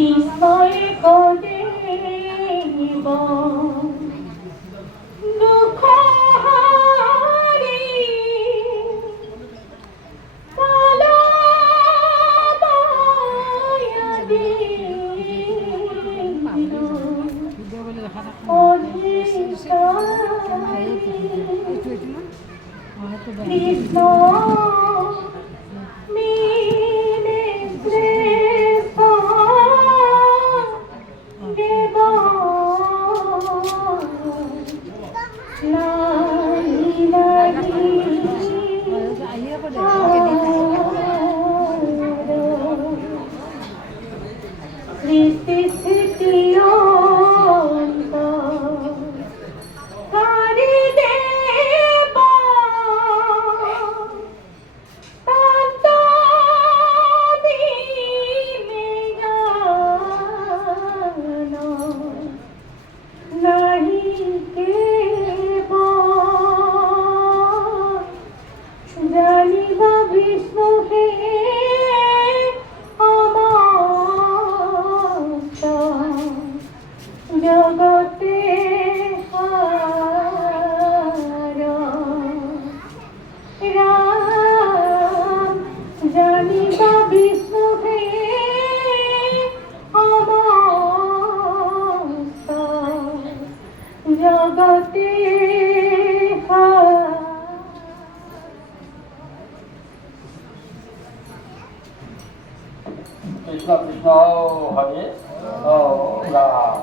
বিস্ময়ে করে দুঃখ হারি কালো কৃষ্ণ জগতে রাম জানিবা বিষ্ণু হে অমস্ত জগতে কৃষ্ণ কৃষ্ণ হরে রাম।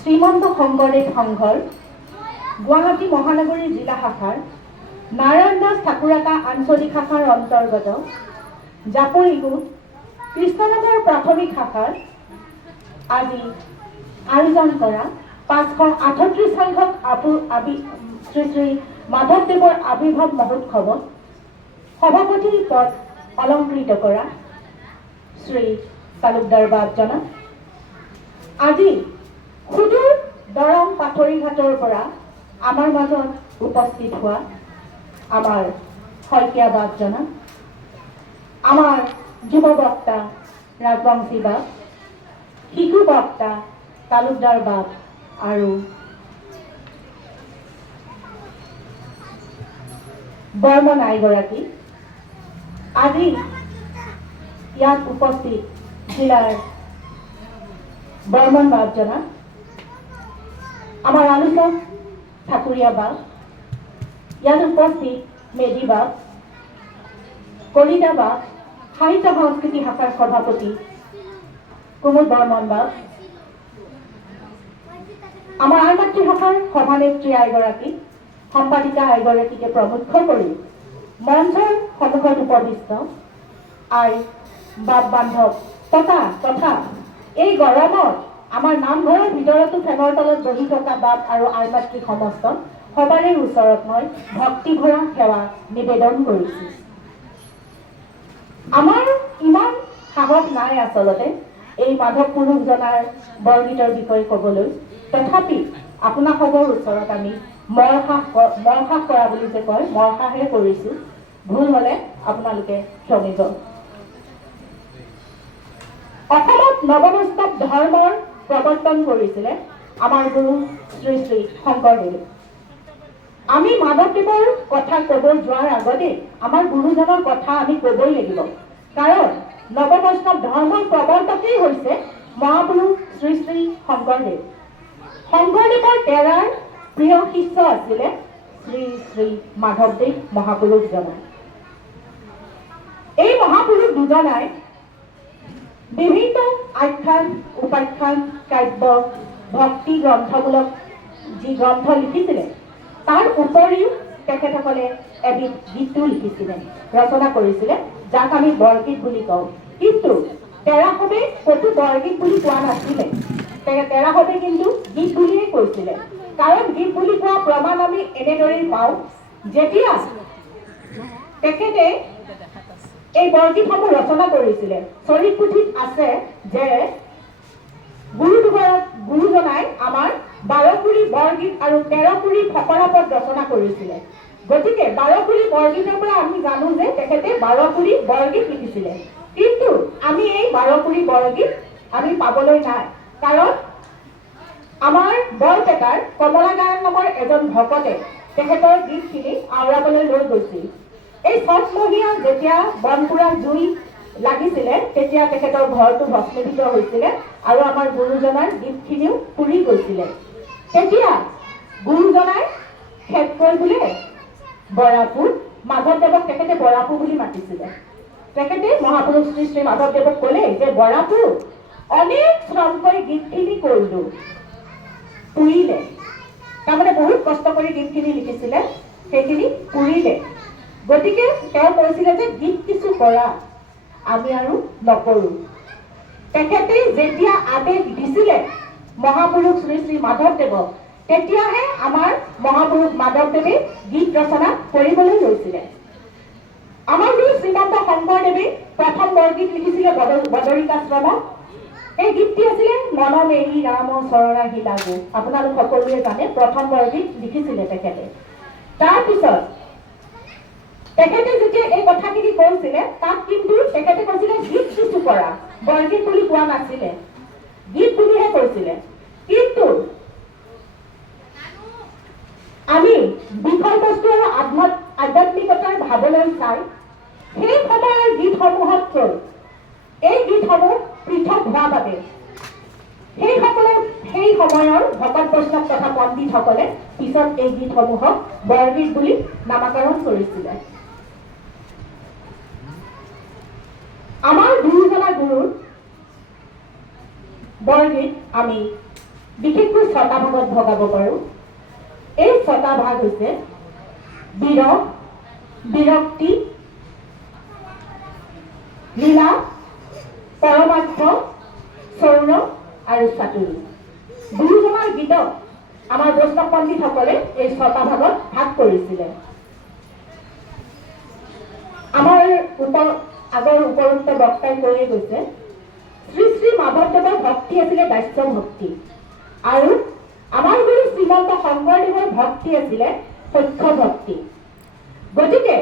শ্রীমন্ত শংকৰদেৱ সংঘৰ গুৱাহাটী মহানগৰী জিলা শাখাৰ নাৰায়ণ দাস ঠাকুৰাকা আঞ্চলিক শাখাৰ অন্তৰ্গত জাপৰিগোট কৃষ্ণনগৰ প্ৰাথমিক শাখাৰ আজি আয়োজন কৰা 538 সংখ্যক শ্ৰী শ্ৰী মাধৱদেৱৰ আবিৰ্ভাৱ মহোৎসৱত সভাপতিৰ পদ অলংকৃত কৰা শ্ৰী তালুকদাৰ বাপজনা আজি সুদূৰ দৰং পাথৰীঘাটৰ পৰা আমাৰ মাজত উপস্থিত হোৱা আমাৰ শইকীয়া বাপজনা, আমাৰ যুৱ বক্তা ৰাজবংশী বাপ, শিশু বক্তা তালুকদাৰ বাপ আৰু বৰ্মন আইগৰাকী আজি ইয়াত উপস্থিত জিলাৰ বৰ্মন বাপজনা, আমাৰ আলোচক ঠাকুৰীয়া বাপ, ইয়াত উপস্থিত মেধি বাপ, কলিতা বাপ, সাহিত্য সংস্কৃতি শাখাৰ সভাপতি কুমুদ বৰ্মন বাপ, আমাৰ আই মাতৃ শাখাৰ সভানেত্ৰী আইগৰাকী, সম্পাদিকা আইগৰাকীকে প্ৰমুখ্য কৰি মঞ্চৰ সন্মুখত উপবিষ্ট আই বাপ বান্ধৱ তথা এই গৰমত আমাৰ নামঘৰৰ ভিতৰতো ফেনৰ তলত বহি থকা বাপ আৰু আই মাতৃ সমস্ত সবাৰে ওচৰত মই ভক্তিভৰা সেৱা নিবেদন কৰিছোঁ। আমাৰ ইমান সাহস নাই আচলতে এই মাধৱ পুৰুষজনাৰ বৰগীতৰ বিষয়ে ক'বলৈ, তথাপি আপোনাসৱৰ ওচৰত আমি মৰসাহ কৰা বুলি যে কয় মৰসাহে কৰিছোঁ, ভুল হ'লে আপোনালোকে ক্ষমিব। অসমত নৱবৈষ্ণৱ ধৰ্মৰ প্ৰৱৰ্তন কৰিছিলে আমাৰ গুৰু শ্ৰী শ্ৰী শংকৰদেৱে। আমি মাধৱদেৱৰ কথা ক'ব যোৱাৰ আগতে আমাৰ গুৰুজনৰ কথা আমি ক'বই লাগিব, কাৰণ নৱবৈষ্ণৱ ধৰ্মৰ প্ৰৱৰ্তকেই হৈছে মহাপুৰুষ শ্ৰী শ্ৰী শংকৰদেৱ। শংকৰদেৱৰ তেৰাৰ প্ৰিয় শিষ্য আছিলে শ্ৰী শ্ৰী মাধৱদেৱ মহাপুৰুষজনা। এই মহাপুৰুষ দুজনাই বিভিন্ন আখ্যান, উপাখ্যান, কাব্য, ভক্তি গ্ৰন্থমূলক যি গ্ৰন্থ লিখিছিলে তাৰ উপৰিও তেখেতসকলে এবিধ গীতো লিখিছিলে, ৰচনা কৰিছিলে, যাক আমি বৰগীত বুলি কওঁ। কিন্তু তেৰাসৱে ক'তো বৰগীত বুলি কোৱা নাছিলে, তেৰাসৱে কিন্তু গীত বুলিয়ে কৈছিলে। কাৰণ গীত বুলি কোৱা প্ৰমাণ আমি এনেদৰেই পাওঁ, যেতিয়া তেখেতে এই বৰগীতসমূহ ৰচনা কৰিছিলে। চৰিত পুথিত আছে যে গুৰুজনাই আমাৰ 12 কুৰি বৰগীত আৰু 13 কুৰি ফকৰা পদ ৰচনা কৰিছিলে। গতিকে 12 বৰগীতৰ পৰা আমি জানো যে তেখেতে 12 বৰগীত লিখিছিলে, কিন্তু আমি এই 12 বৰগীত আমি পাবলৈ নাই, কাৰণ আমাৰ বৰপেটাৰ কমলা গায়ন নামৰ এজন ভকতে তেখেতৰ গীতখিনি আওৰাবলৈ লৈ গৈছিল। এই ছটমহীয়া যেতিয়া বনপুৰা জুই লাগিছিলে তেতিয়া তেখেতৰ ঘৰটো ভস্মীভূত হৈছিলে আৰু আমাৰ গুৰুজনাৰ গীতখিনিও পুৰি গৈছিলে। তেতিয়া গুৰুজনাই খেতকৈ বোলে বৰাপু, মাধৱদেৱক তেখেতে বৰাপু বুলি মাতিছিলে। তেখেতে মহাপুৰুষ শ্ৰী শ্ৰী মাধৱদেৱক ক'লে যে বৰাপু, অনেক শ্ৰমকৈ গীতখিনি কৰিলো, পুৰিলে। তাৰমানে বহুত কষ্ট কৰি গীতখিনি লিখিছিলে, সেইখিনি পুৰিলে। গতিকে তেওঁ কৈছিলে যে গীত কিছু কৰা, আমি আৰু নকৰোঁ। তেখেতে যেতিয়া আদেশ দিছিলে মহাপুৰুষ শ্ৰী শ্ৰী মাধৱদেৱক, তেতিয়াহে আমাৰ মহাপুৰুষ মাধৱদেৱে গীত ৰচনা কৰিবলৈ লৈছিলে। আমাৰ গুৰু শ্ৰীমন্ত শংকৰদেৱে প্ৰথম বৰগীত লিখিছিলে বদৰিকাশ্ৰমত। এই গীতটি আছিলে মন মেৰি ৰাম চৰণাহি লাগু। আপোনালোক সকলোৱে জানে প্ৰথম বৰগীত লিখিছিলে তেখেতে। তাৰপিছত তেখেতে যেতিয়া এই কথাখিনি কৈছিলে, তাত কিন্তু তেখেতে কৈছিলে গীত কিছু কৰা, বৰগীত বুলি কোৱা নাছিলে, গীত বুলিহে কৈছিলে। কিন্তু আমি বিষয়বস্তু আৰু আধ্যাত্মিকতাৰ ভাৱলৈ চাই সেই সময়ৰ গীতসমূহতকৈ এই গীতসমূহ পৃথক হোৱা বাবে সেই সময়ৰ ভকত বৈষ্ণৱ তথা পণ্ডিতসকলে পিছত এই গীতসমূহক বৰগীত বুলি নামাকৰণ কৰিছিলে। আমাৰ গুৰুজনা গুৰুৰ বৰগীত আমি বিশেষকৈ 6টা ভাগত ভগাব পাৰোঁ। এই 6টা ভাগ হৈছে বিৰহ, বিৰক্তি, লীলা, পৰমাৰ্থ, চৌৰ আৰু চাতুৰী। গুৰুজনাৰ গীতক আমাৰ বৈষ্ণৱ পণ্ডিতসকলে এই 6টা ভাগত ভাগ কৰিছিলে। আমাৰ আগৰ উপৰোক্ত বক্তাই কৈয়ে গৈছে, শ্ৰী শ্ৰী মাধৱদেৱৰ ভক্তি আছিলে দাস্য ভক্তি, আৰু আমাৰ গুৰু শ্ৰীমন্ত শংকৰদেৱৰ ভক্তি আছিলে সখ্য ভক্তি। গতিকে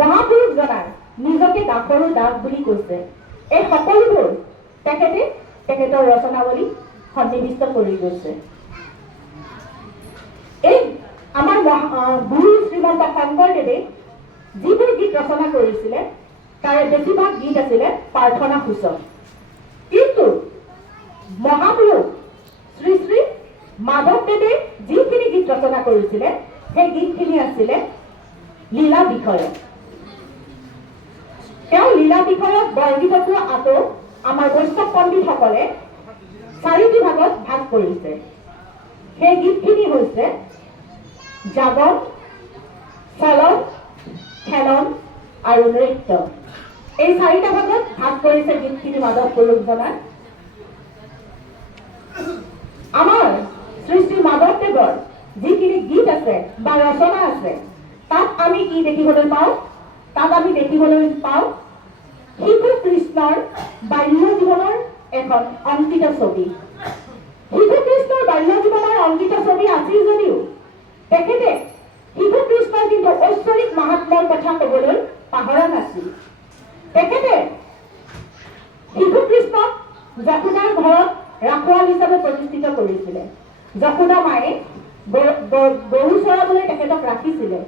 মহাপুৰুষ জনাৰ নিজকে দাসৰো দাস বুলি কৈছে। এই সকলোবোৰ তেখেতে তেখেতৰ ৰচনাৱলী সন্নিৱিষ্ট কৰি গৈছে। এই আমাৰ গুৰু শ্ৰীমন্ত শংকৰদেৱে যিবোৰ গীত ৰচনা কৰিছিলে তাৰে বেছিভাগ গীত আছিলে প্ৰাৰ্থনা সূচক। কিন্তু মহাপুৰুষ শ্ৰী শ্ৰী মাধৱদেৱে যিখিনি গীত ৰচনা কৰিছিলে সেই গীতখিনি আছিলে লীলা বিষয়ক। তেওঁ লীলা বিষয়ক বৰগীতটো আকৌ আমাৰ বৈষ্ণৱ পণ্ডিতসকলে 4টি ভাগত ভাগ কৰিছে। সেই গীতখিনি হৈছে জাগন, চলন, খেলন আৰু নৃত্য। এই 4টা ভাগত ভাগ কৰিছে গীতখিনি মাধৱ পুৰুষজনাৰ। আমাৰ শ্ৰী শ্ৰী মাধৱদেৱৰ যিখিনি গীত আছে বা ৰচনা আছে, তাত আমি কি দেখিবলৈ পাওঁ? তাত আমি দেখিবলৈ পাওঁ শিশু কৃষ্ণৰ বাল্য জীৱনৰ এখন অংকিত ছবি। শিশু কৃষ্ণৰ বাল্য জীৱনৰ অংকিত ছবি আছিল যদিও তেখেতে শিশু কৃষ্ণৰ কিন্তু ঐশ্বৰিক মাহাত্ম্যৰ কথা ক'বলৈ পাহৰা নাছিল। তেখেতে শিশু কৃষ্ণক যশোদাৰ ঘৰত ৰাখোৱাল হিচাপে প্ৰতিষ্ঠিত কৰিছিলে। যশোদা মায়ে গৰু চৰাবলৈ তেখেতক ৰাখিছিলে,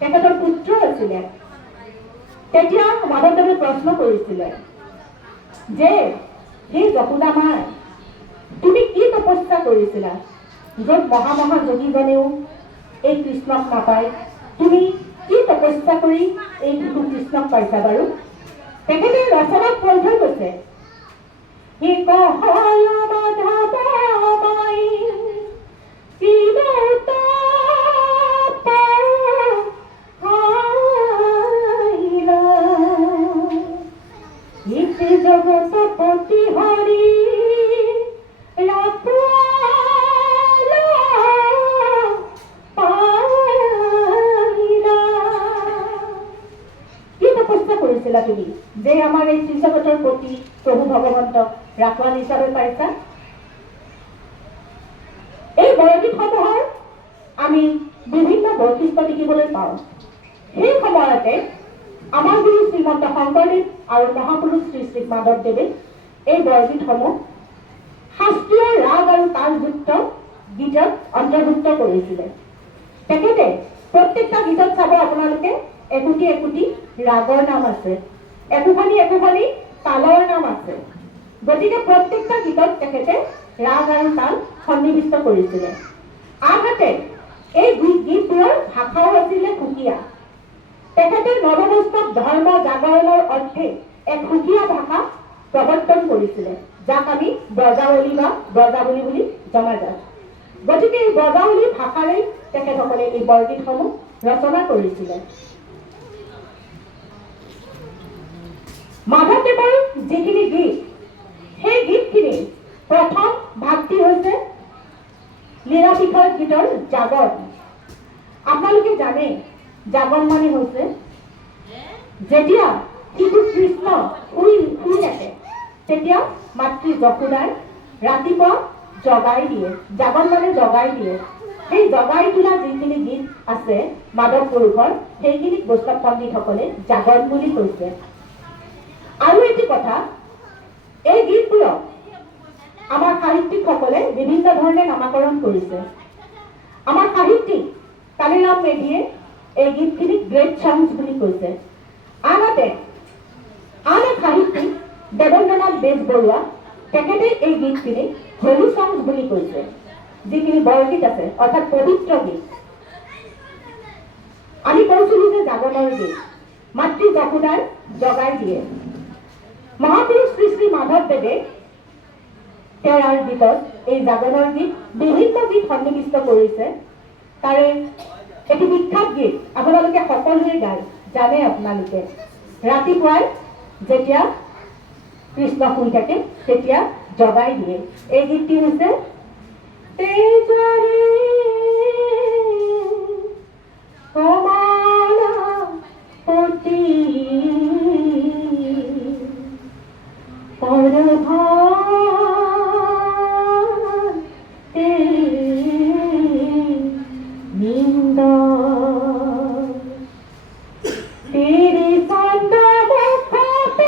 তেখেতৰ পুত্ৰ আছিলে। তেতিয়া মাধৱদেৱে প্ৰশ্ন কৰিছিলে যে হে যশোদা মাই, তুমি কি তপস্যা কৰিছিলা য'ত মহা যোগীজনেও এই কৃষ্ণক নাপায়? তুমি কি তপস্যা কৰি এই শিশু কৃষ্ণক পাইছা বাৰু? তেখেতে ৰচনাত কৈ থৈ গৈছে, হে কহল মাধৱ মাই জগতপতি হৰি কৰিছিলা তুমি যে আমাৰ এই ত্ৰিজগতৰ প্ৰতি প্ৰভু ভগৱন্তক ৰাখোৱাল হিচাপে পাইছা? এই বৰগীতসমূহৰ আমি আমি বিভিন্ন বৈশিষ্ট্য দেখিবলৈ পাওঁ। সেই সময়তে আমাৰ গুৰু শ্ৰীমন্ত শংকৰদেৱ আৰু মহাপুৰুষ শ্ৰী শ্ৰী মাধৱদেৱে এই বৰগীতসমূহ শাস্ত্ৰীয় ৰাগ আৰু তালযুক্ত গীতত অন্তৰ্ভুক্ত কৰিছিলে। তেখেতে প্ৰত্যেকটা গীতত চাব আপোনালোকে একোটি একোটি ৰাগৰ নাম আছে, একোখনি তালৰ নাম আছে। গতিকে প্ৰত্যেকটা গীতত তেখেতে ৰাগ আৰু তাল সন্নিৱিষ্ট কৰিছিলে। আনহাতে এই গীতবোৰৰ ভাষাও আছিলে সুকীয়া। তেখেতে নৱবৈষ্ণৱ ধৰ্ম জাগৰণৰ অৰ্থে এক সুকীয়া ভাষা প্ৰৱৰ্তন কৰিছিলে, যাক আমি ব্ৰজাৱলী বা ব্ৰজাৱলী বুলি জনা যায়। গতিকে এই ব্ৰজাৱলী ভাষাৰেই তেখেতসকলে এই বৰগীতসমূহ ৰচনা কৰিছিলে। মাধৱদেৱৰ যিখিনি গীত, সেই গীতখিনি প্ৰথম ভাগটি হৈছে লীলাপিঠৰ গীতৰ জাগন। আপোনালোকে জানে জাগন মানে হৈছে যেতিয়া শিশু কৃষ্ণ শুই থাকে তেতিয়া মাতৃ যশোদাই ৰাতিপুৱা জগাই দিয়ে। জাগন মানে জগাই দিয়ে। সেই জগাই তোলা যিখিনি গীত আছে মাধৱ পুৰুষৰ, সেইখিনিক বৈষ্ণৱ পণ্ডিতসকলে জাগন বুলি কৈছে। আৰু এটি কথা, এই গীতবোৰক আমাৰ সাহিত্যিকসকলে বিভিন্ন ধৰণে নামাকৰণ কৰিছে। আমাৰ সাহিত্যিক কালিৰাম মেধিয়ে এই গীতখিনিক গ্ৰেট চংছ বুলি কৈছে। আনহাতে আন এক সাহিত্যিক দেৱেন্দ্ৰনাথ বেজবৰুৱা, তেখেতে এই গীতখিনিক হলি চংছ বুলি কৈছে। যিখিনি বৰগীত আছে অৰ্থাৎ পবিত্ৰ গীত। আমি কৈছিলো যে জাগৰণৰ গীত মাতৃ যশোদাই জগাই দিয়ে। মহাপুৰুষ শ্ৰী শ্ৰী মাধৱদেৱে তেওঁৰ গীতত এই জাগৰণৰ গীত বিভিন্ন গীত সন্নিৱিষ্ট কৰিছে। তাৰে এটি বিখ্যাত গীত আপোনালোকে সকলোৱে গায়, জানে আপোনালোকে। ৰাতিপুৱাই যেতিয়া কৃষ্ণ শুই থাকে তেতিয়া জগাই দিয়ে। এই গীতটি হৈছে তেজৰে কমলাপতি পৰভাতে নিন্দ তেৰে চন্দ মুখতে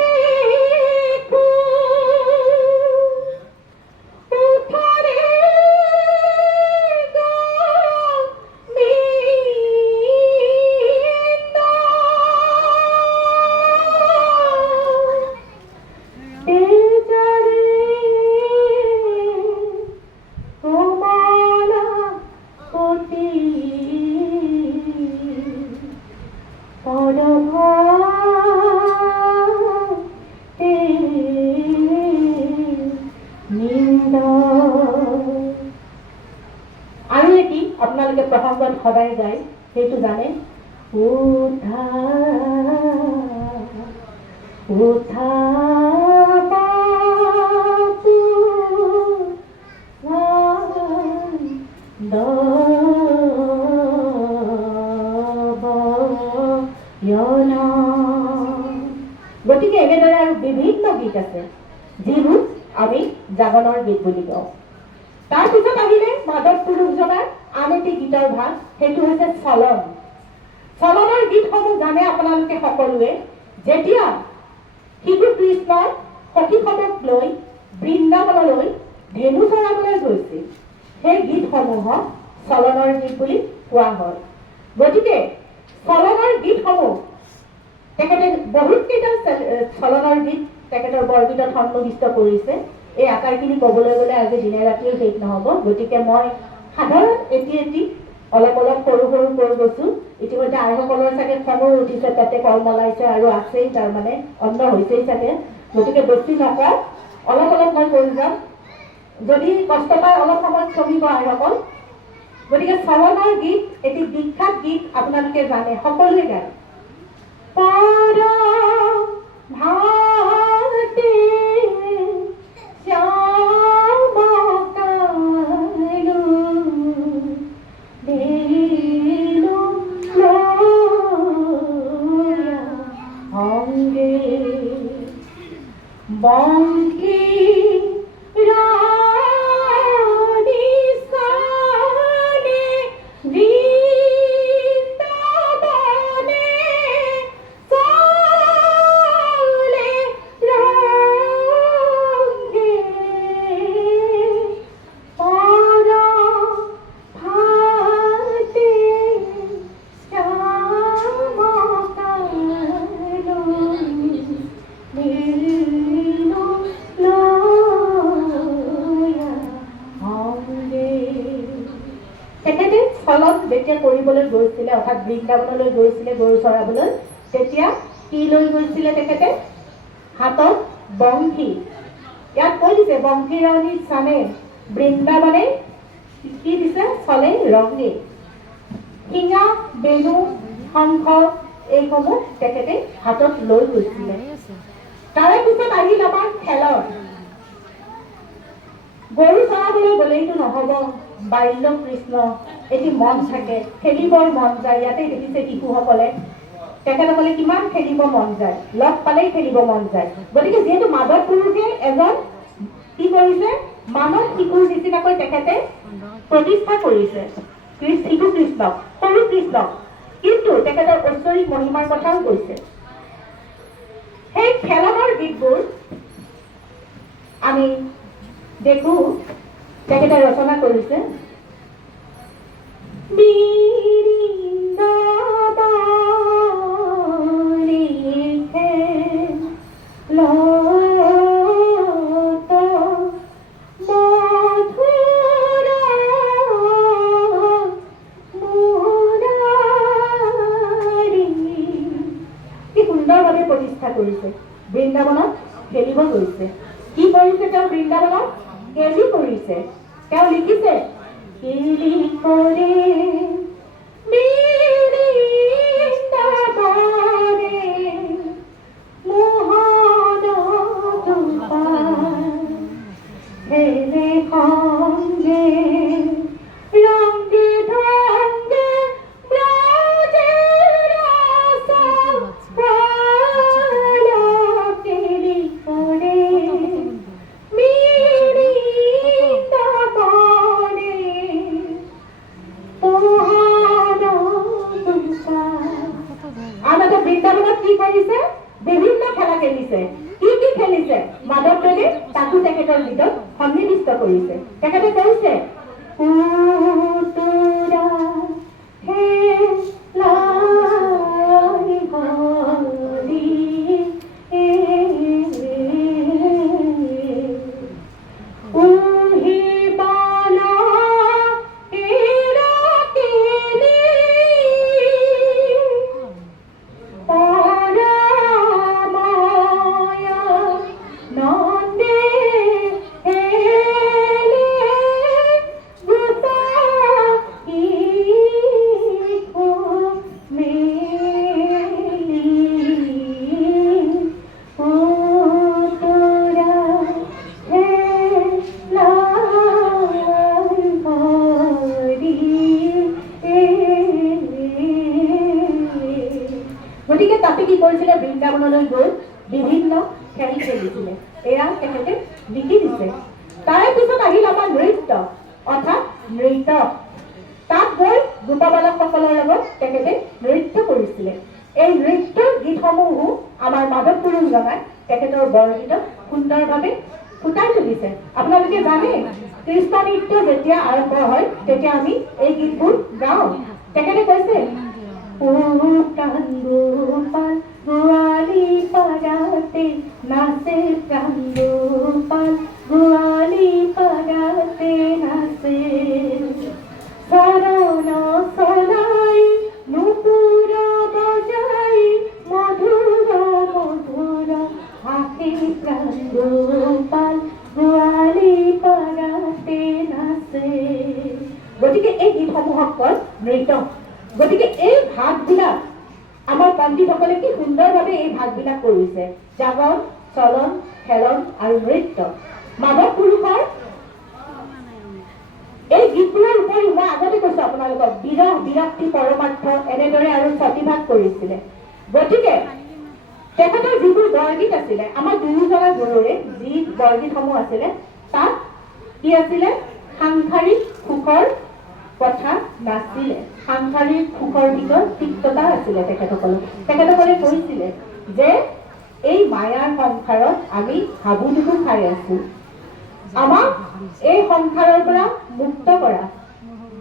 উঠৰে আৰু এটি আপোনালোকে প্ৰসংগত সদায় গায়, সেইটো জানে। উঠা উঠা বাপু গতিকে এনেদৰে আৰু বিভিন্ন গীত আছে যিবোৰ আমি জাগৰণৰ গীত বুলি কওঁ। তাৰপিছত আহিলে মাধৱ পুৰুষজনাৰ আন এটি গীতৰ ভাগ, সেইটো হৈছে চলন। চলনৰ গীতসমূহ জানে আপোনালোকে সকলোৱে। যেতিয়া শিশু কৃষ্ণই সখীসমূহক লৈ বৃন্দাবনলৈ ধেনু চৰাবলৈ গৈছিল, সেই গীতসমূহক চলনৰ গীত বুলি কোৱা হয়। গতিকে চলনৰ গীতসমূহ তেখেতে বহুতকেইটা চলনৰ গীত তেখেতৰ বৰগীতত সন্নিৱিষ্ট কৰিছে। এই আটাইখিনি ক'বলৈ গ'লে আজি দিনে ৰাতিও শেষ নহ'ব। গতিকে মই সাধাৰণ এটি অলপ সৰু কৈ গৈছো। ইতিমধ্যে আইসকলৰ চাগে খঙো উঠিছে, তাতে কলমলাইছে আৰু আছেই, তাৰমানে অন্ন হৈছেই চাগে। গতিকে বেছি নকওঁ, অলপ মই কৈ যাম। যদি কষ্ট পায় অলপ সময় চলিব আইসকল। গতিকে চলনৰ গীত এটি বিখ্যাত গীত, আপোনালোকে জানে, সকলোৱে গায়। ভাতে শ্যামকালু দেইলো অঙ্গে বঙ্গে ৰাধি সানে চলন যেতিয়া কৰিবলৈ গৈছিলে অৰ্থাৎ বৃন্দাবনলৈ গৈছিলে গৰু চৰাবলৈ তেতিয়া কি লৈ গৈছিলে তেখেতে হাতত বংশী ইয়াত কৈ দিছে বংশীৰাণী স্থানে বৃন্দাবনে কি দিছে চলে ৰঙে শিঙা বেণু শংখ এইসমূহ তেখেতে হাতত লৈ গৈছিলে তাৰে পিছত আহিল আমাৰ খেলৰ গৰু চৰাবলৈ গ'লেইতো নহ'ব বাল্য কৃষ্ণ এটি মন থাকে খেলিবৰ মন যায় ইয়াতে দেখিছে শিশুসকলে তেখেতসকলে কিমান খেলিব মন যায় লগ পালেই খেলিব মন যায় গতিকে যিহেতু মাধৱ পুৰুষে এজন কি কৰিছে মানৱ শিশুৰ নিচিনাকৈ তেখেতে প্ৰতিষ্ঠা কৰিছে শিশু কৃষ্ণক সৰু কৃষ্ণক কিন্তু তেখেতৰ ঐশ্বৰিক মহিমাৰ কথাও কৈছে সেই খেলনৰ গীতবোৰ আমি দেখো তেখেতে ৰচনা কৰিছে সুন্দৰভাৱে প্ৰতিষ্ঠা কৰিছে বৃন্দাবনত খেলিব গৈছে কি কৰিছে তেওঁ বৃন্দাবনত কেলি কৰিছে তেওঁ লিখিছে কেলি কৰে বৃন্দাবনে মোহন তুফান খেলে সঙ্গে ৰংগে ঢংগে ব্ৰজেৰ ৰস কেলি কৰে আনহাতে বৃন্দাবনত কি কৰিছে বিভিন্ন খেলা খেলিছে কি খেলিছে মাধৱদেৱে তাকো তেখেতৰ গীতত সন্নিৱিষ্ট কৰিছে তেখেতে কৈছে গতিকে তাতে কি কৰিছিলে বৃন্দাবনলৈ গৈ বিভিন্ন খেল খেলিছিলে এয়া তেখেতে লিখি দিছে তাৰে পিছত আহিল আমাৰ নৃত্য অৰ্থাৎ নৃত্য তাত গৈ গোপবালকসকলৰ লগত তেখেতে নৃত্য কৰিছিলে এই নৃত্যৰ গীতসমূহো আমাৰ মাধৱ পুৰুষ জনাই তেখেতৰ বৰগীতত সুন্দৰভাৱে ফুটাই তুলিছে আপোনালোকে জানে কৃষ্ণ নৃত্য যেতিয়া আৰম্ভ হয় তেতিয়া আমি এই গীতবোৰ গাওঁ তেখেতে কৈছে প্রাঙ্গোপাল গোয়ালি পাড়াতে নাচে প্রাঙ্গোপাল গোয়ালি পাড়াতে নাচে শরণ সলাই নুপুর বজাই মধুর মধুর হাসি প্রাঙ্গোপাল গোয়ালি পাড়াতে নাচে গতিকে এই গীতসমূহক কয় নৃত্য গতিকে এই ভাগবিলাক আমাৰ পণ্ডিতসকলে কি সুন্দৰভাৱে এই ভাগবিলাক কৰিছে জাগৰণ চলন খেলন আৰু নৃত্য মাধৱ পুৰুষৰ এই গীতবোৰৰ উপৰি মই আগতে কৈছো আপোনালোকক বিৰহ বিৰক্তি পৰমাৰ্থ এনেদৰে আৰু ছটিভাগ কৰিছিলে গতিকে তেখেতৰ যিবোৰ বৰগীত আছিলে আমাৰ দুয়োজনা গুৰুৰে যি বৰগীতসমূহ আছিলে তাত কি আছিলে সাংসাৰিক সুখৰ কথা নাছিলে সাংসাৰিক সুখৰ ভিতৰত তিক্ততা আছিলে তেখেতসকলে কৈছিলে যে এই মায়াৰ সংসাৰত আমি হাবুডুবু খাই আছো আমাক এই সংসাৰৰ পৰা মুক্ত কৰা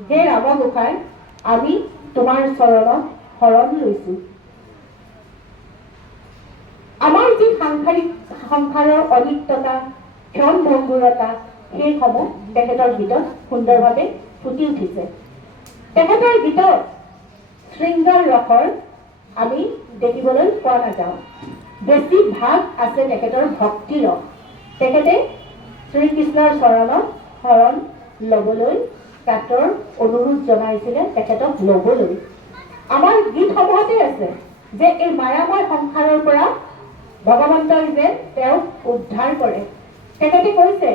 হে ৰাম গোসাঁই আমি তোমাৰ চৰণত শৰণ লৈছো আমাৰ যি সাংসাৰিক সংসাৰৰ অনিত্যতা ক্ষণভংগুৰতা সেইসমূহ তেখেতৰ ভিতৰত সুন্দৰভাৱে ফুটি উঠিছে তেখেতৰ গীতত শৃংগাৰ ৰসৰ আমি দেখিবলৈ পোৱা নাযাওঁ। বেছি ভাগ আছে তেখেতৰ ভক্তি ৰস। তেখেতে শ্ৰীকৃষ্ণৰ চৰণত শৰণ ল'বলৈ কাতৰ অনুৰোধ জনাইছিলে তেখেতক ল'বলৈ। আমাৰ গীতসমূহতে আছে যে এই মায়াময় সংসাৰৰ পৰা ভগৱন্তই যে তেওঁক উদ্ধাৰ কৰে। তেখেতে কৈছে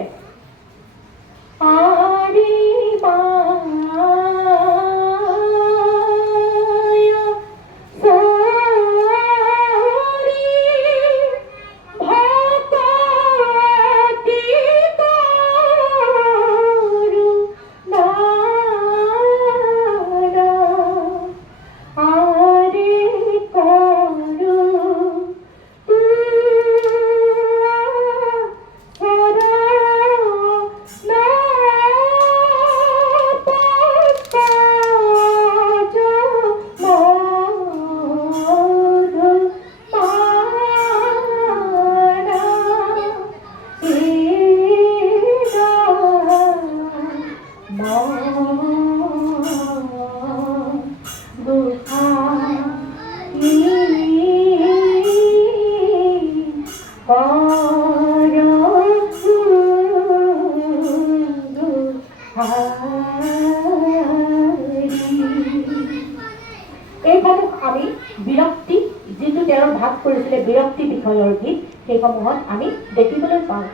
এইসমূহ আমি বিৰক্তি যিটো তেওঁৰ ভাগ কৰিছিলে বিৰক্তি বিষয়ৰ গীত সেইসমূহত আমি দেখিবলৈ পাওঁ।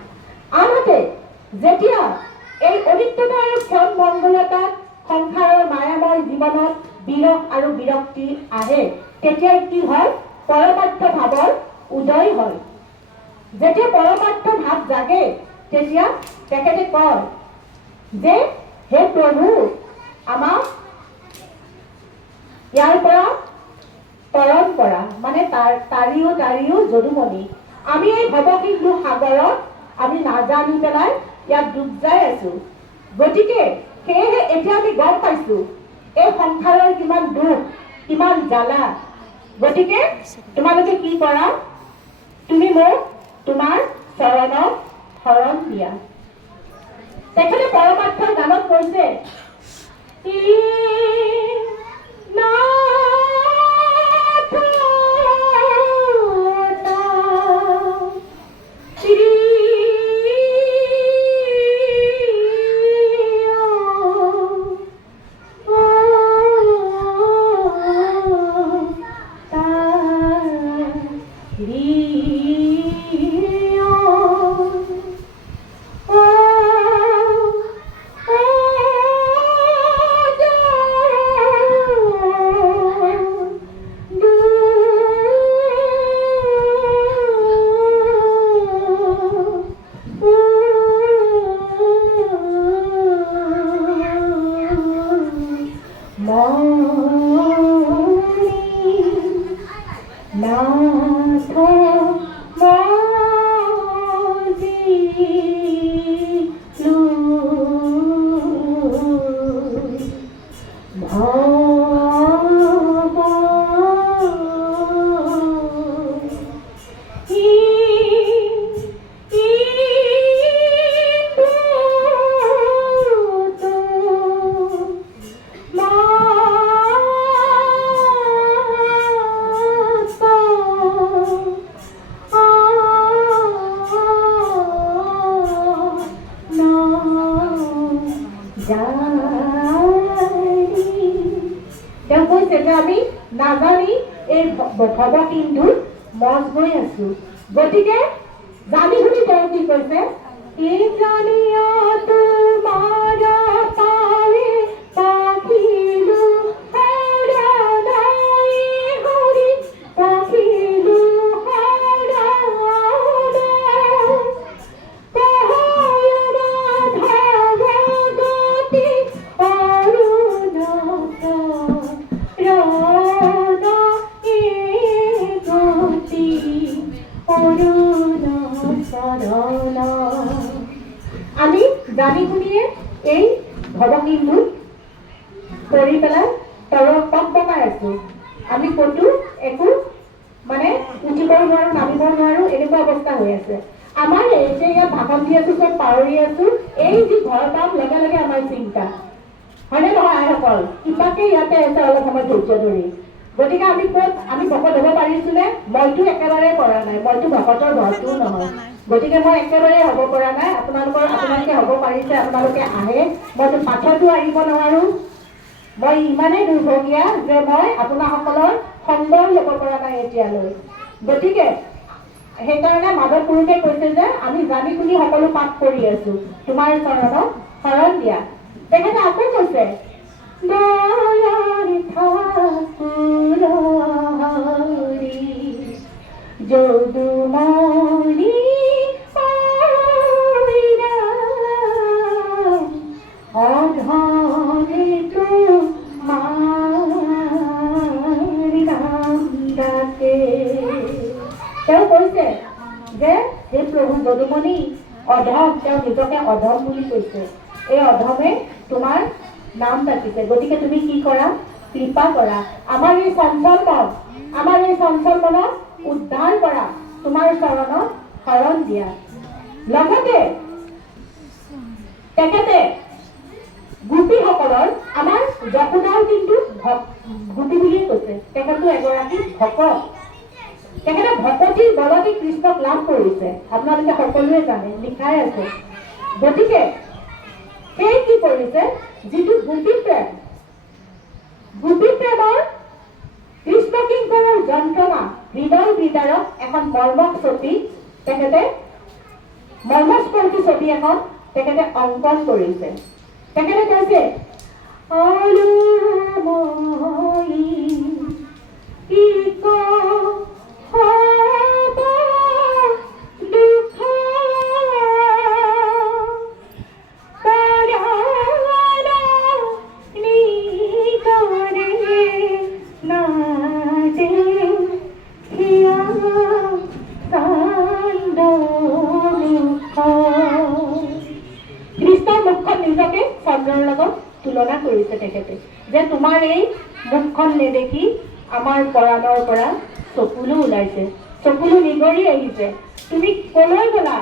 আনহাতে যেতিয়া এই অনিত্যতা আৰু ক্ষণ মংগলতাত সংসাৰৰ মায়াময় জীৱনত বিৰহ আৰু বিৰক্তি আহে তেতিয়া কি হয় পৰমাৰ্থ ভাৱৰ উদয় হয়। যেতিয়া পৰমাৰ্থ ভাৱ জাগে তেতিয়া তেখেতে কয় যে হে প্ৰভু আমাক ইয়াৰ পৰা তৰণ কৰা, মানে তাৰিও যদুমণি। আমি এই ভৱসিন্ধু সাগৰত আমি নাজানি পেলাই ইয়াত ডুব যাই আছো। গতিকে সেয়েহে এতিয়া আমি গম পাইছো এই সংসাৰৰ কিমান দুখ কিমান জ্বালা। গতিকে তোমালোকে কি কৰা, তুমি মোক তোমাৰ চৰণত শৰণ দিয়া। তেখেতে পৰমাৰ্থৰ গানত কৈছে তেওঁ কৈছে যে আমি নাজানি এই ভৱসিন্ধুত মজ গৈ আছো। গতিকে জানি শুনি তেওঁ কি কৈছে আমি জানি শুনিয়ে এই ভৱসিন্ধুত পৰি পেলাই তৰপ বনাই আছো। আমি ক'তো একো মানে উঠিব নোৱাৰো নামিব নোৱাৰো এনেকুৱা অৱস্থা হৈ আছে। আমাৰ এই যে ইয়াত ভাষণ দি আছো চব পাহৰি আছো। এই যি ঘৰ পাম লগে লগে আমাৰ চিন্তা হয়নে নহয় আইসকল? ইপাকে ইয়াতে আছে অলপ সময় ধৈৰ্য ধৰি। গতিকে আমি ক'ত আমি ভকত হ'ব পাৰিছোনে? মইতো একেবাৰে পৰা নাই, মইতো ভকতৰ ভৰটোও নহয়। গতিকে মই একেবাৰে হ'ব পৰা নাই। আপোনালোকে হ'ব পাৰিছে, আপোনালোকে আহে। মইতো পাছতো আহিব নোৱাৰো। মই ইমানেই দুৰ্ভগীয়া যে মই আপোনাসকলৰ সংগও ল'ব পৰা নাই এতিয়ালৈ। গতিকে সেইকাৰণে মাধৱ পুৰুষে কৈছে যে আমি জানি শুনি সকলো পাপ কৰি আছো, তোমাৰ চৰণত শৰণ দিয়া। তেখেতে আকৌ কৈছে দয়াৰ ঠাকুৰ হৰি যদুমণি অধনে তোমাকে। তেওঁ কৈছে যে হে প্ৰভু যদুমণি অধম, তেওঁ নিজকে অধম বুলি কৈছে। এই অধমে তোমাৰ নাম ডাকিছে। গতিকে তুমি কি কৰা? কৃপা কৰা, আমাৰ এই চঞ্চল মনক উদ্ধাৰ কৰা, তোমাৰ চৰণত শৰণ দিয়া। লগতে তেখেতে গোপীসকলৰ আমাৰ যশোদাও কিন্তু গোপী বুলিয়ে কৈছে। তেখেতো এগৰাকী ভকত। তেখেতে ভকতিৰ বলতে কৃষ্ণক লাভ কৰিছে, আপোনালোকে সকলোৱে জানে, লিখাই আছে। গতিকে সেই কি কৰিছে? যিটো গোপী প্ৰেমৰ কৃষ্ণ কিংকৰৰ যন্ত্ৰণা হৃদয় বিদাৰক এখন মৰ্মস্পৰ্শী ছবি এখন তেখেতে অংকন কৰিছে। তেখেতে কৈছে নিজকে চন্দ্ৰৰ লগত তুলনা কৰিছে তেখেতে, যে তোমাৰ এই মুখখন নেদেখি আমাৰ পৰাণৰ পৰা চকুলো ওলাইছে, চকুলো নিগৰি আহিছে, তুমি কলৈ গলা?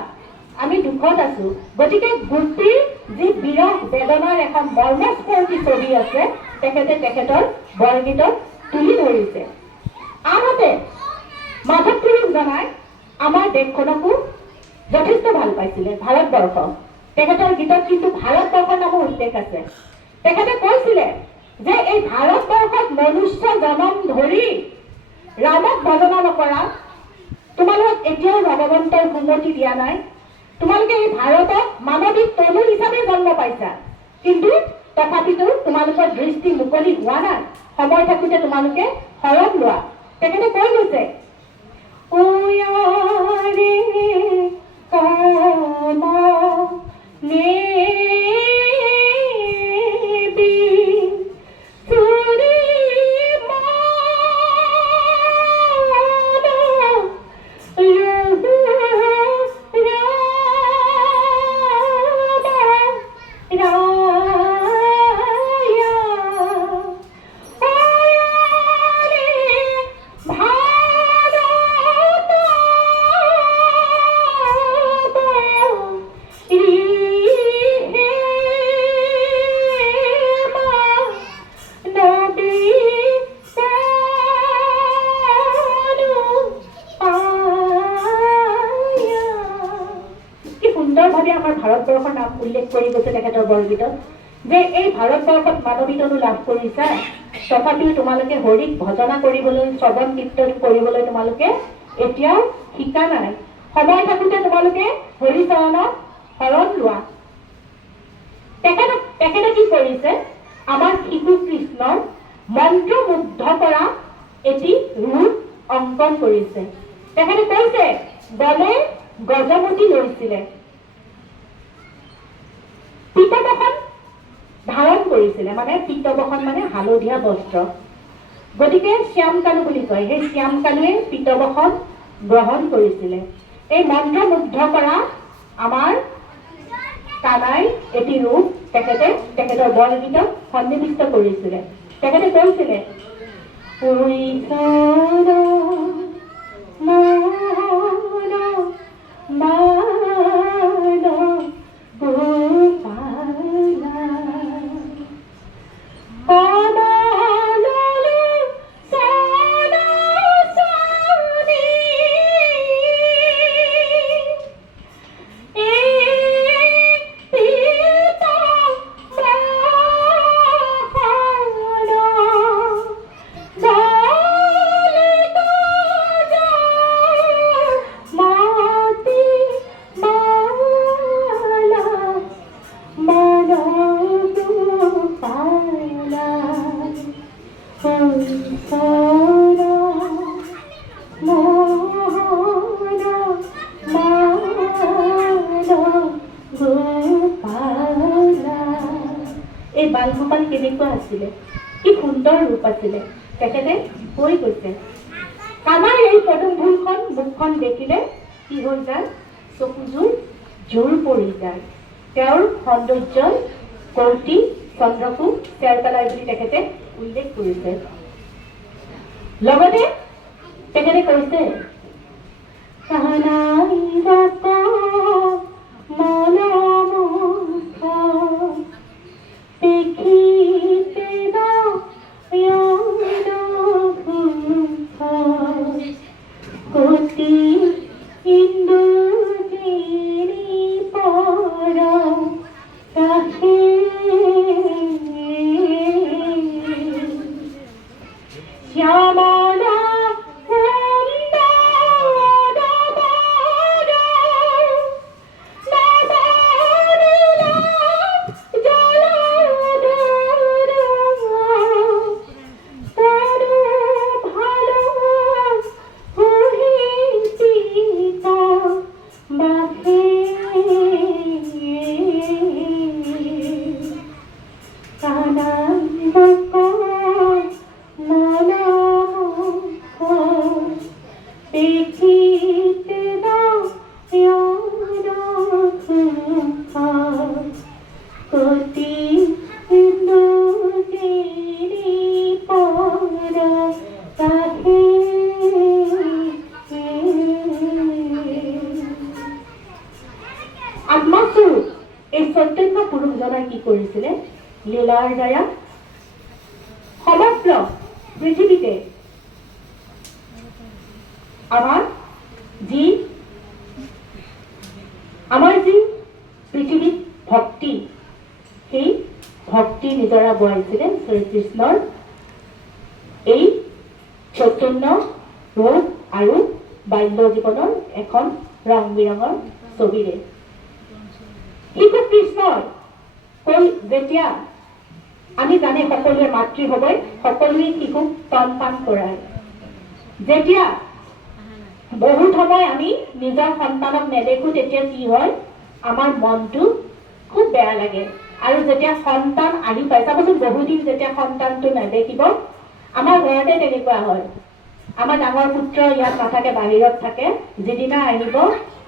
আমি দুখত আছো। গতিকে গোপীৰ যি বিৰহ বেদনাৰ এখন মৰ্মস্পৰ্শী ছবি আছে, তেখেতৰ বৰগীতত তুলি ধৰিছে। আনহাতে মাধৱ পুৰুষ জনাই আমাৰ দেশখনকো যথেষ্ট ভাল পাইছিলে, ভাৰতবৰ্ষ। তেখেতৰ গীতত কিন্তু ভাৰতবৰ্ষৰ নামো উল্লেখ আছে। তেখেতে কৈছিলে যে এই ভাৰতবৰ্ষত মনুষ্য জনম ধৰি ৰামক ভজনা নকৰা তোমালোক এতিয়াও ভগৱন্তৰ সুমতি দিয়া নাই। তোমালোকে এই ভাৰতক মানৱিক তনু হিচাপে জন্ম পাইছা, কিন্তু তথাপিতো তোমালোকৰ দৃষ্টি মুকলি হোৱা নাই। সময় থাকোঁতে তোমালোকে শৰণ লোৱা। তেখেতে কৈ গৈছে ভাৰতবৰ্ষৰ নাম উল্লেখ কৰি গৈছে তেখেতৰ বৰগীতত, যে এই ভাৰতবৰ্ষত মানৱীতনো লাভ কৰিছা, তথাপিও তোমালোকে হৰিক ভজনা কৰিবলৈ, শ্ৰৱণ কীৰ্তন কৰিবলৈ তোমালোকে এতিয়াও শিকা নাই। সময় থাকোঁতে তোমালোকে হৰি চৰণত শৰণ লোৱা। তেখেতে কি কৰিছে? আমাৰ শিশু কৃষ্ণৰ মন্ত্ৰমুগ্ধ কৰা এটি ৰূপ অংকন কৰিছে। তেখেতে কৈছে গলে গজমতি লৈছিলে, পিতবসন ধাৰণ কৰিছিলে, মানে পিতবসন মানে হালধীয়া বস্ত্ৰ। গতিকে শ্যাম কানু বুলি কয়, সেই শ্যাম কানুৱে পিতবসন গ্ৰহণ কৰিছিলে। এই মন্ত্ৰমুগ্ধ কৰা আমাৰ কানাই এটি ৰূপ তেখেতৰ বৰগীতত সন্নিৱিষ্ট কৰিছিলে। তেখেতে কৈছিলে এই বালগোপাল কেনেকুৱা আছিলে, কি সুন্দৰ ৰূপ আছিলে। তেখেতে কৈ গৈছে, কানাৰ এই পদুম ফুলখন মুখখন দেখিলে কি হৈ যায়, চকুযোৰ জোৰ পৰি যায়। তেওঁৰ সৌন্দৰ্যই কৌটি চন্দ্ৰকো তেৰ পেলাই বুলি তেখেতে উল্লেখ কৰিছে। লগতে তেখেতে কৈছে, আত্মাস্বৰূপ এই চৈতন্য পুৰুষজনে কি কৰিছিলে, লীলাৰ দ্বাৰা সমগ্ৰ পৃথিৱীতে আমাৰ যি পৃথিৱীত ভক্তি, সেই ভক্তি নিজৰা বোৱাইছিলে শ্ৰীকৃষ্ণৰ এই চৈতন্য ৰূপ আৰু বাল্য জীৱনৰ এখন ৰং বিৰঙৰ ছবিৰে। শিশু কৃষ্ণৰ কৈ যেতিয়া আমি জানে সকলোৱে মাতৃ হ'বই, সকলোৱে শিশুক স্তনপান কৰায়। যেতিয়া বহুত সময় আমি নিজৰ সন্তানক নেদেখো তেতিয়া কি হয়, আমাৰ মনটো খুব বেয়া লাগে। আৰু যেতিয়া সন্তান আহি পায়, চাবচোন বহুদিন যেতিয়া সন্তানটো নেদেখিব, আমাৰ ঘৰতে তেনেকুৱা হয়। আমাৰ ডাঙৰ পুত্ৰ ইয়াত নাথাকে, বাহিৰত থাকে। যিদিনা আহিব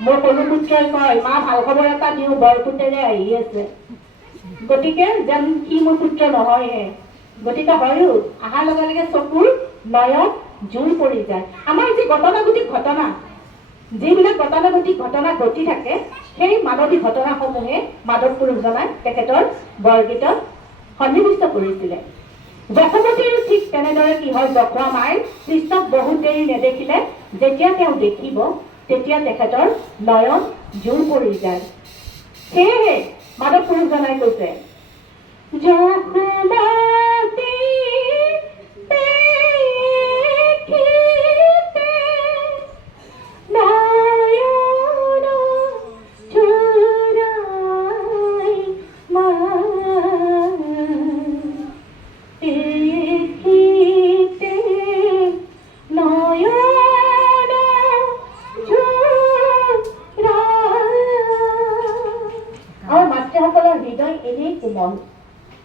মোৰ সৰু পুত্ৰই কয়, মা ভাল খবৰ এটা দিওঁ, বৰপুতেৰে আহি আছে। গতিকে যেন সি মোৰ পুত্ৰ নহয়হে। গতিকে হয়ো অহাৰ লগে লগে চকুৰ নয়ন জোৰ পৰি যায়। আমাৰ যি গতানুগতিক ঘটনা, যিবিলাক গতানুগতিক ঘটনা ঘটি থাকে, সেই মানৱিক ঘটনাসমূহে মাধৱ পুৰুষজনাই তেখেতৰ বৰগীতত সন্নিৱিষ্ট কৰিছিলে। যশোমতীৰ ঠিক তেনেদৰে কি হয়, যশোৱা মাই কৃষ্ণক বহুত দেৰি নেদেখিলে, যেতিয়া তেওঁ দেখিব তেতিয়া তেখেতৰ নয়ন জোৰ পৰি যায়। সেয়েহে মাধৱ পুৰুষজনাই কৈছে, যশোমতী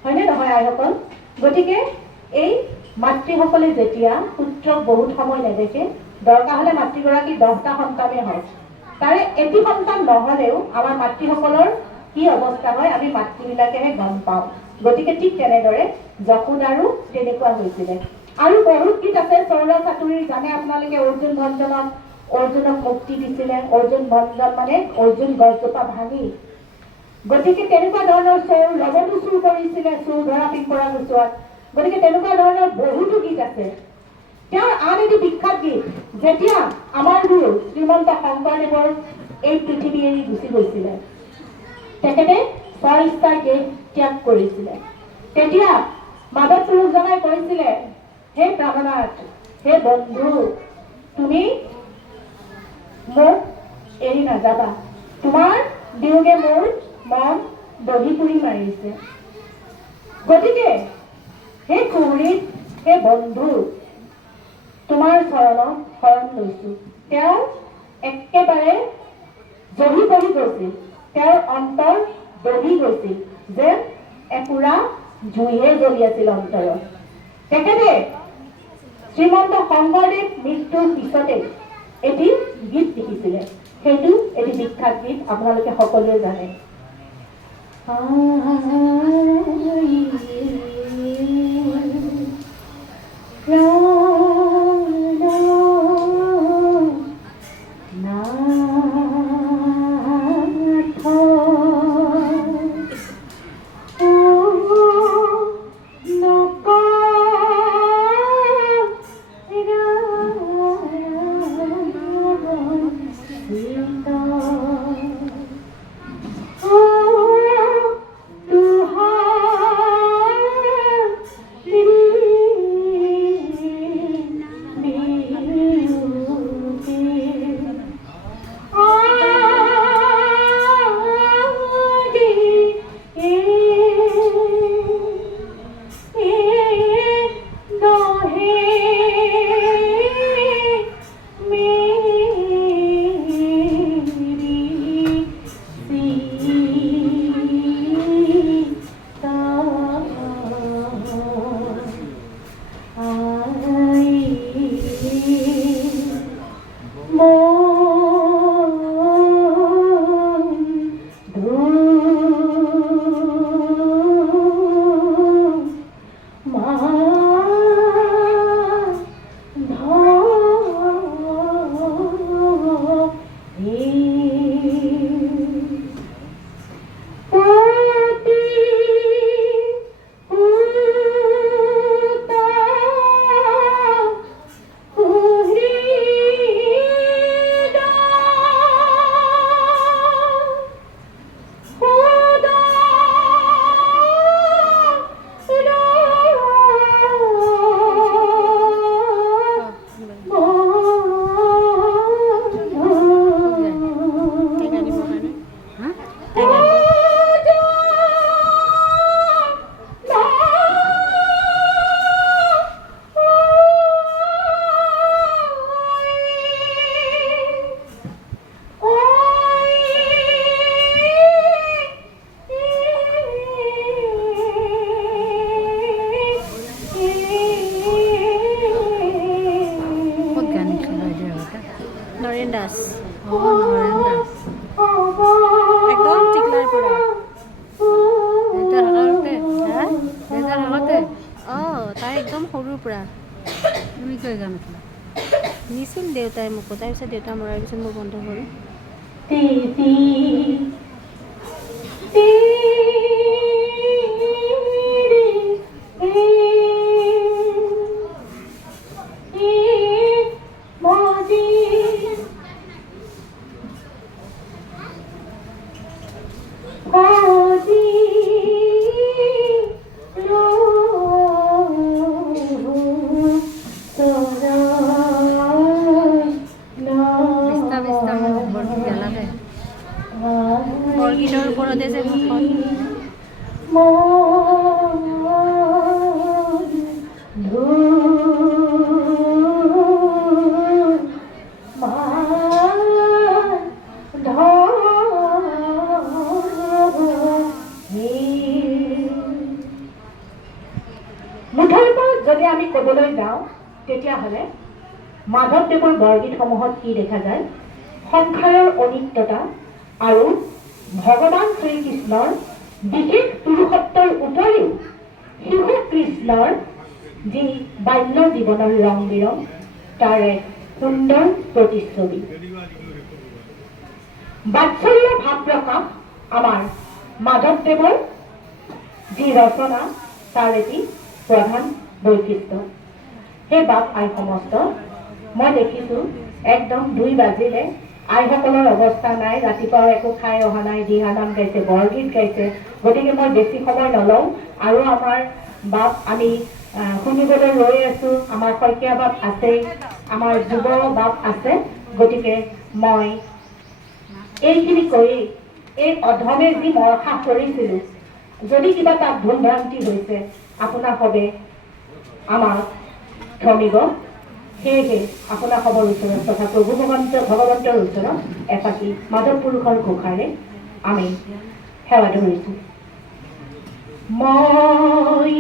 হয়নে নহয় আইসকল? গতিকে এই মাতৃসকলে যেতিয়া পুত্ৰক বহুত সময় নেদেখে, দৰকাৰ হলে মাতৃগৰাকী 10টা সন্তানেই হয়, তাৰে এটি সন্তান নহলেও আমাৰ মাতৃসকলৰ কি অৱস্থা হয় আমি মাতৃবিলাকেহে গম পাওঁ। গতিকে ঠিক তেনেদৰে যশোদাৰো তেনেকুৱা হৈছিলে। আৰু বহুত গীত আছে, সৌৰভ চাতুৰীৰ জানে আপোনালোকে, অৰ্জুনক মুক্তি দিছিলে। অৰ্জুন ভঞ্জন মানে অৰ্জুন গছজোপা ভাঙি, গতিকে তেনেকুৱা ধৰণৰ লগতো চুৰ কৰিছিলে, চুৰ ধৰা পিংপৰা গুচোৱাত। গতিকে তেনেকুৱা ধৰণৰ বহুতো গীত আছে। তেওঁৰ আন এটি বিখ্যাত গীত, যেতিয়া আমাৰ গুৰু শ্ৰীমন্ত শংকৰদেৱৰ এই পৃথিৱী এৰি গুচি গৈছিলে, তেখেতে স্বইচ্ছাই দেহ ত্যাগ কৰিছিলে। তেতিয়া মাধৱ পুৰুষজনাই কৈছিলে, হে প্ৰাণনাথ, হে বন্ধু, তুমি মোক এৰি নাযাবা, তোমাৰ বিয়োগে মোৰ মন দহি পুৰি মাৰিছে। গতিকে সেই কুঁৱৰীত হে বন্ধু তোমাৰ চৰণত শৰণ লৈছো। তেওঁ একেবাৰে জহি পহি গৈছিল, তেওঁৰ অন্তৰ দহি গৈছিল, যেন একুৰা জুইহে জ্বলি আছিল অন্তৰত। তেখেতে শ্ৰীমন্ত শংকৰদেৱ মৃত্যুৰ পিছতে এটি গীত লিখিছিলে, সেইটো এটি বিখ্যাত গীত, আপোনালোকে সকলোৱে জানে। নৰেন দাস নৰেন দাস একদম টিকলাৰ পৰা দেউতাৰ আগতে তাই একদম সৰুৰ পৰা তুমি কৈ গান নিছিল দেউতাই মোক, তাৰপিছত দেউতা মৰাৰ পিছত মোৰ বন্ধ হ'ল। বৰগীতৰ ওপৰতে যে মুখখন মুঠৰ ওপৰত যদি আমি ক'বলৈ যাওঁ তেতিয়াহ'লে মাধৱদেৱৰ বৰগীতসমূহত কি দেখা যায়? সংসাৰৰ অনিত্যতা আৰু ভগৱান শ্ৰীকৃষ্ণৰ বিশেষ পুৰুষত্বৰ উপৰিও শিশু কৃষ্ণৰ যি বাল্য জীৱনৰ ৰং বিৰং তাৰ এক সুন্দৰ প্ৰতিচ্ছবি। বাৎসল্য ভাৱ প্ৰকাশ আমাৰ মাধৱদেৱৰ যি ৰচনা তাৰ এটি প্ৰধান বৈশিষ্ট্য। সেই বাপ আই সমস্ত মই দেখিছোঁ একদম 2 বাজিলে আইসকলৰ অৱস্থা নাই, ৰাতিপুৱা একো খাই অহা নাই, দিহানাম গাইছে, বৰগীত গাইছে। গতিকে মই বেছি সময় নলওঁ আৰু আমাৰ বাপ আমি শুনিবলৈ ৰৈ আছোঁ। আমাৰ শইকীয়া বাপ আছেই, আমাৰ যুৱ বাপ আছে। গতিকে মই এইখিনি কৰি এই অধমে যি মৰসাহ কৰিছিলোঁ, যদি কিবা তাত ভুল ভ্ৰান্তি হৈছে আপোনাৰ সবে আমাক থমিব। সেয়েহে আপোনাসৱৰ ওচৰত তথা প্ৰভু ভগৱন্তৰ ওচৰত এপাটি মাধৱ পুৰুষৰ ঘোষাৰে আমি সেৱা ধৰিছোঁ। মই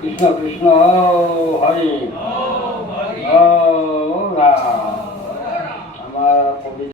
কৃষ্ণ কৃষ্ণ হৰি